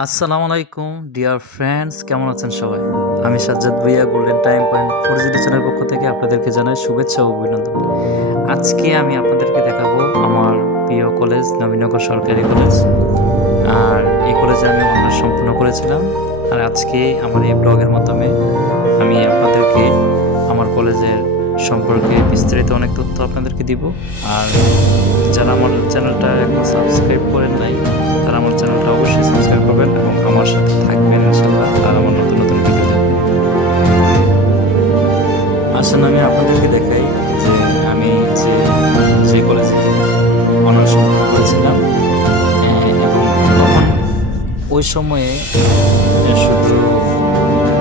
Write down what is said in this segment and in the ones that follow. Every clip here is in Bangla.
আসসালামু আলাইকুম ডিয়ার ফ্রেন্ডস, কেমন আছেন সবাই? আমি Sajjad Bhuiyan golden time point 4G চ্যানেলের পক্ষ থেকে আপনাদেরকে জানাই শুভেচ্ছা ও অভিনন্দন। আজকে আমি আপনাদেরকে দেখাবো আমার প্রিয় কলেজ নবীনগর সরকারি কলেজ। আর এই কলেজে আমি অনার্স সম্পূর্ণ করেছিলাম। আর আজকে আমার এই ব্লগের মাধ্যমে আমি আপনাদেরকে আমার কলেজের সম্পর্কে বিস্তারিত অনেক তথ্য আপনাদেরকে দিব। আর যারা আমার চ্যানেলটা এখনো সাবস্ক্রাইব করেন নাই, তারা আমার চ্যানেলটা অবশ্যই সাবস্ক্রাইব করবেন এবং আমার সাথে থাকবেন ইনশাল্লাহ, আর আমার নতুন নতুন ভিডিও দেখবেন। আসেন আমি আপনাদেরকে দেখাই যে আমি যে যে কলেজে অনার্স সম্পন্ন করেছিলাম। এবং তখন ওই সময়ে শুধু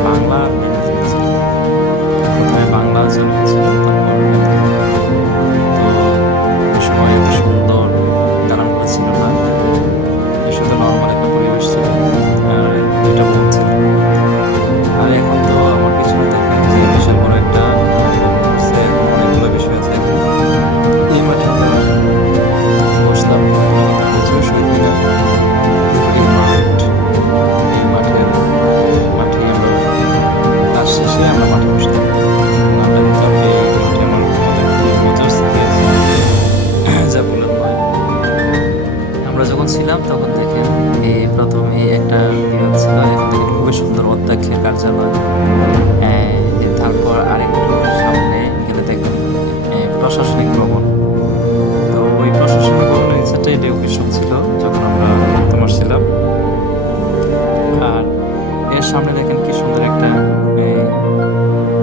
বাংলা আর ম্যানেজমেন্ট ছিল। প্রথমে বাংলা চালু ছিল, তারপর তো ওই সময় এত সুন্দর দালানগুলো ছিল না, শুধু নর্মাল একটা পরিবেশ ছিল আর দুইটা বোন ছিল। আর এখন তো আমার পিছনে দেখেন যে বিশাল বড় একটা ভবন করছে, এখন অনেকগুলো বিষয় আছে। এখন এই মাঠে আমরা বসলাম, শহীদ মিনার, এই মাঠ, এই মাঠে আমরা ক্লাস শেষে আমরা মাঠে বসতাম, আড্ডা দিতাম। এই মাঠে আমাদের খুব মজার স্মৃতি আছে, যা বলার নয়। আমরা যখন ছিলাম তখন দেখেন এই প্রথমে একটা বিভাগ ছিল, এখন দেখেন খুবই সুন্দর অধ্যক্ষের কার্যালয়। তারপর আরেকটু সামনে গেলে দেখবেন প্রশাসনিক ভবন। তো ওই প্রশাসনিক ভবনের নিচেটাই এডুকেশন ছিল যখন আমরা তোমার ছিলাম। আর এর সামনে দেখেন কি সুন্দর একটা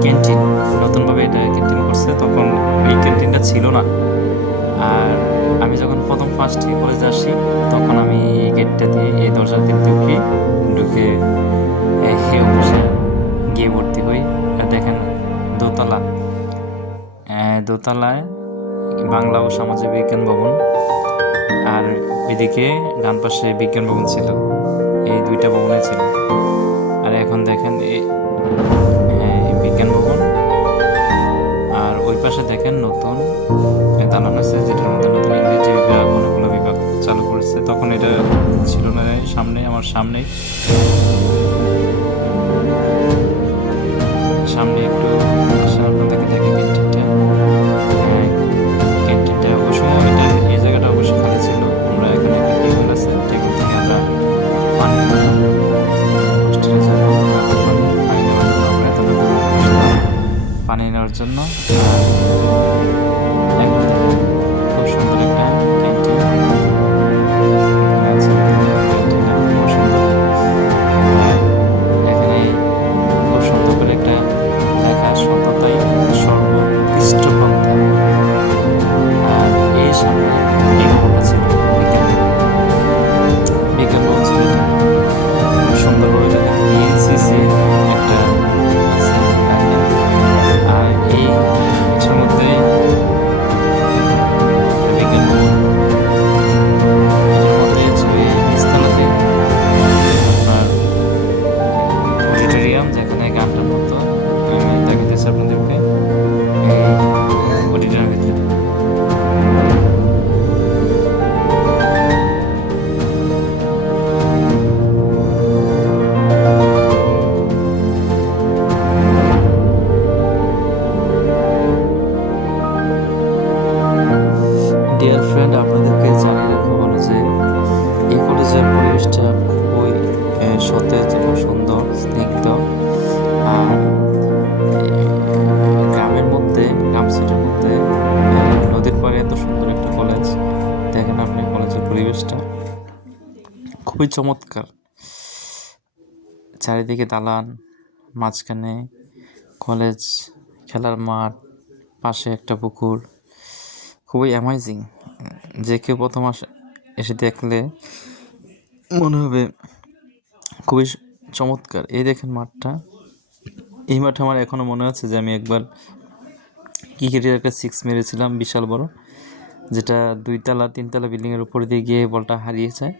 ক্যান্টিন, নতুনভাবে এটা ক্যান্টিন করছে, তখন এই ক্যান্টিনটা ছিল না। আর আমি যখন প্রথম ফার্স্ট কলেজে আসি তখন আমি এই গেটটা দিয়ে, এই দরজা দিয়ে ঢুকে অফিসে গিয়ে ভর্তি হই। আর দেখেন দোতলা, দোতলায় বাংলা ও সামাজিক বিজ্ঞান ভবন, আর এদিকে ডান পাশে বিজ্ঞান ভবন ছিল। এই দুইটা ভবনে ছিল। আর এখন দেখেন এই বিজ্ঞান ভবন, আর ওই পাশে দেখেন নতুন দালান আছে, যেটার মধ্যে নতুন ইংরেজি বিভাগ, অনেকগুলো বিভাগ চালু করেছে। তখন এটা ছিল না। সামনে আমার সামনে একটু আপনাদেরকে দেখে ক্যান্টিনটা। ক্যান্টিনটা অবশ্যই এটা, এই জায়গাটা অবশ্যই খালি ছিল। আমরা এখানে একটা টেবিল আছে, টেবিল থেকে আমরা পানি নিতাম হোস্টেলের জন্য, পানি নেওয়ার জন্য আমরা এতটা দূরে বসতাম পানি নেওয়ার জন্য। আর এখন দেখেন খুব সুন্দর একটা ক্যান্টিন আছে, ক্যান্টিনটা খুব সুন্দর। আর এখানে খুব সুন্দর করে একটা লেখা, সততাই সর্বোৎকৃষ্ট পন্থা। আর এই সামনে এই ভবনটা ছিল বিজ্ঞান ভবন ছিল। এটা খুব সুন্দরভাবে দেখেন বিএনসিসি একটা আছে লেখা। আর এই কিছুর মধ্যে বিজ্ঞান ভবন, এটার মধ্যে নিচতলাতে আপনার অডিটোরিয়াম, যেখানে গানটার মতো আমি দেখাতেছি আপনাদেরকে। এই অডিটোরিয়ামের ভিতরে ডিয়ার ফ্রেন্ড, আপনাদেরকে জানিয়ে রাখা হলো যে এই কলেজের পরিবেশটা খুবই সতেজ এবং সুন্দর, স্নিগ্ধ। আর গ্রামের মধ্যে, গ্রাম সিটির মধ্যে নদীর পাড়ে এত সুন্দর একটা কলেজ। দেখেন আপনি কলেজের পরিবেশটা খুবই চমৎকার। চারিদিকে দালান, মাঝখানে কলেজ, খেলার মাঠ, পাশে একটা পুকুর, খুবই অ্যামেজিং। যে কেউ প্রথম এসে দেখলে মনে হবে খুবই চমৎকার। এই দেখেন মাঠটা, এই মাঠে আমার এখনও মনে আছে যে আমি একবার ক্রিকেটের একটা সিক্স মেরেছিলাম বিশাল বড়, যেটা 2 তলা 3 তলা বিল্ডিংয়ের উপর দিয়ে গিয়ে বলটা হারিয়ে যায়।